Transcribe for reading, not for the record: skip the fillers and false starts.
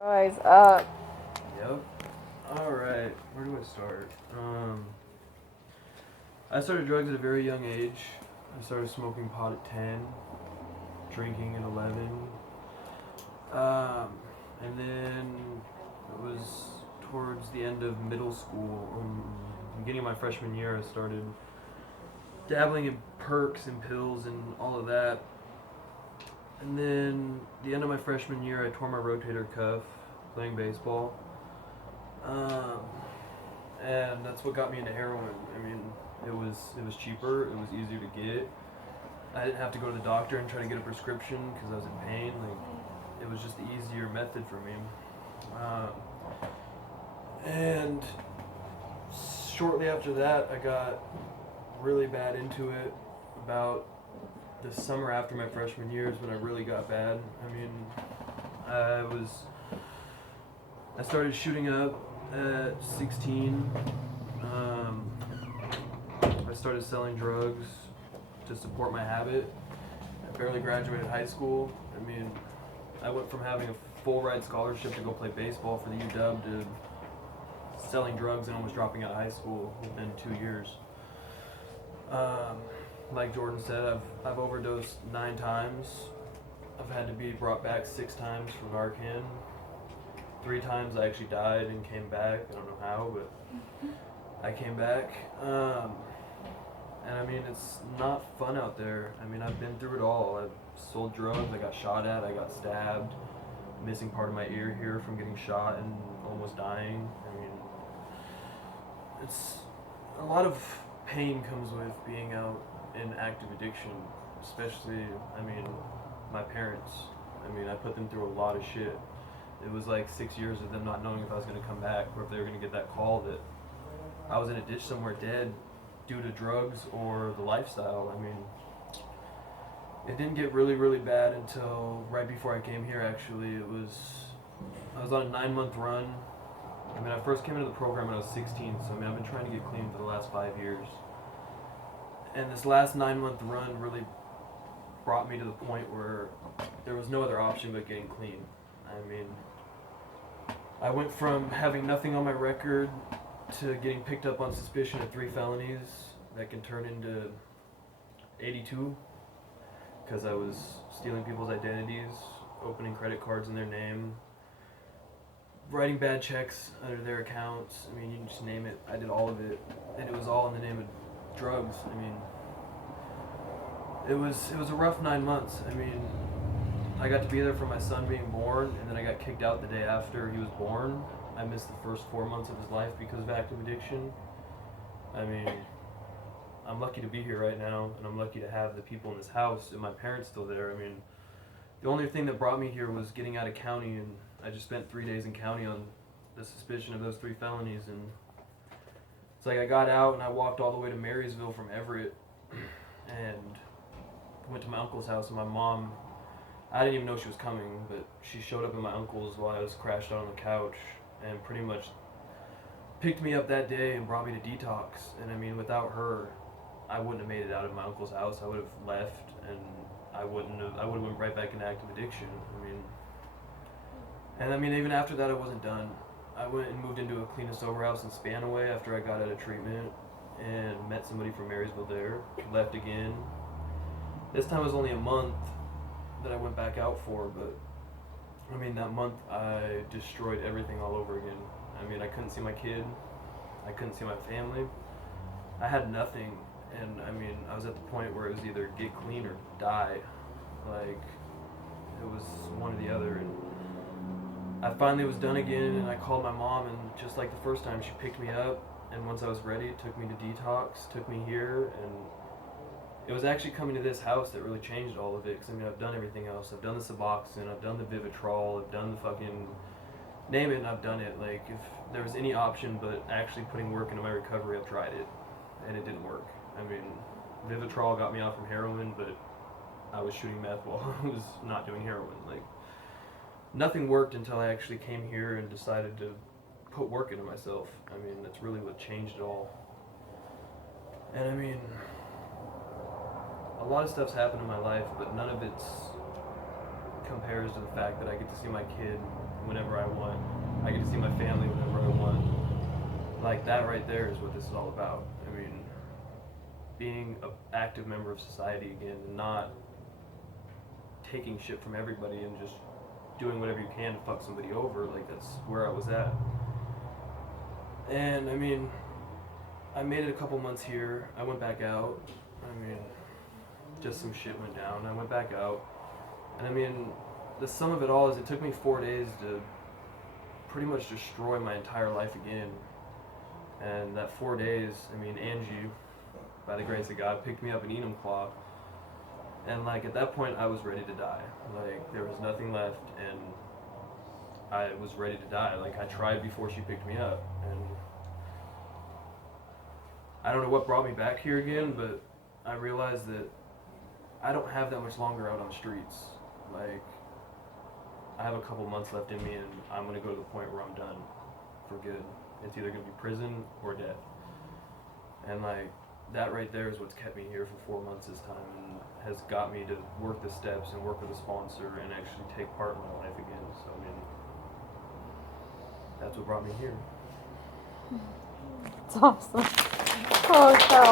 Rise up. Yep. Alright, where do I start? I started drugs at a very young age. I started smoking pot at 10, drinking at 11. And then it was towards the end of middle school, beginning of my freshman year, I started dabbling in perks and pills and all of that. And then the end of my freshman year, I tore my rotator cuff playing baseball. And that's what got me into heroin. I mean, it was cheaper, it was easier to get. I didn't have to go to the doctor and try to get a prescription because I was in pain. Like, it was just the easier method for me. And shortly after that, I got really bad into it. About the summer after my freshman year is when I really got bad. I mean, I started shooting up at 16. I started selling drugs to support my habit. I barely graduated high school. I mean, I went from having a full ride scholarship to go play baseball for the UW to selling drugs and almost dropping out of high school within 2 years. Like Jordan said, I've overdosed 9 times. I've had to be brought back 6 times for Narcan. 3 times I actually died and came back. I don't know how, but I came back. And I mean, it's not fun out there. I mean, I've been through it all. I've sold drugs, I got shot at, I got stabbed, missing part of my ear here from getting shot and almost dying. I mean, it's a lot of pain comes with being out in active addiction, especially, I mean, my parents. I mean, I put them through a lot of shit. It was like 6 years of them not knowing if I was going to come back or if they were going to get that call that I was in a ditch somewhere dead due to drugs or the lifestyle. I mean, it didn't get really, really bad until right before I came here, actually. I was on a 9-month run. I mean, I first came into the program when I was 16, so I mean, I've been trying to get clean for the last 5 years. And this last 9-month run really brought me to the point where there was no other option but getting clean. I mean, I went from having nothing on my record to getting picked up on suspicion of 3 felonies that can turn into 82 because I was stealing people's identities, opening credit cards in their name, writing bad checks under their accounts. I mean, you can just name it. I did all of it, and it was all in the name of drugs. I mean, it was a rough 9 months. I mean, I got to be there for my son being born, and then I got kicked out the day after he was born. I missed the first 4 months of his life because of active addiction. I mean, I'm lucky to be here right now, and I'm lucky to have the people in this house and my parents still there. I mean, the only thing that brought me here was getting out of county, and I just spent 3 days in county on the suspicion of those 3 felonies. And it's like I got out and I walked all the way to Marysville from Everett and went to my uncle's house, and my mom, I didn't even know she was coming, but she showed up at my uncle's while I was crashed out on the couch and pretty much picked me up that day and brought me to detox. And I mean, without her, I wouldn't have made it out of my uncle's house. I would have left, and I would have went right back into active addiction. I mean, even after that, I wasn't done. I went and moved into a clean and sober house in Spanaway after I got out of treatment and met somebody from Marysville there. Left again. This time it was only a month that I went back out for, but I mean, that month I destroyed everything all over again. I mean, I couldn't see my kid, I couldn't see my family, I had nothing, and I mean, I was at the point where it was either get clean or die. Like, it was one or the other, and I finally was done again, and I called my mom, and just like the first time, she picked me up, and once I was ready, took me to detox, took me here, and it was actually coming to this house that really changed all of it. Because I mean, I've done everything else. I've done the Suboxone, I've done the Vivitrol, I've done the fucking name it, and I've done it. Like, if there was any option but actually putting work into my recovery, I've tried it, and it didn't work. I mean, Vivitrol got me off from heroin, but I was shooting meth while I was not doing heroin. Like, nothing worked until I actually came here and decided to put work into myself. I mean, that's really what changed it all. And I mean, a lot of stuff's happened in my life, but none of it compares to the fact that I get to see my kid whenever I want. I get to see my family whenever I want. Like that right there is what this is all about. I mean, being an active member of society again, and not taking shit from everybody and just doing whatever you can to fuck somebody over. Like that's where I was at. And I mean, I made it a couple months here. I went back out. I mean, just some shit went down. I went back out. And I mean, the sum of it all is it took me 4 days to pretty much destroy my entire life again. And that 4 days, I mean, Angie, by the grace of God, picked me up in Enumclaw. And like at that point, I was ready to die. Like there was nothing left, and I was ready to die. Like I tried before she picked me up, and I don't know what brought me back here again, but I realized that I don't have that much longer out on the streets. Like I have a couple months left in me, and I'm gonna go to the point where I'm done for good. It's either gonna be prison or death. And like that right there is what's kept me here for 4 months this time, and has got me to work the steps and work with a sponsor and actually take part in my life again. So I mean, that's what brought me here. It's awesome. Oh, Cal.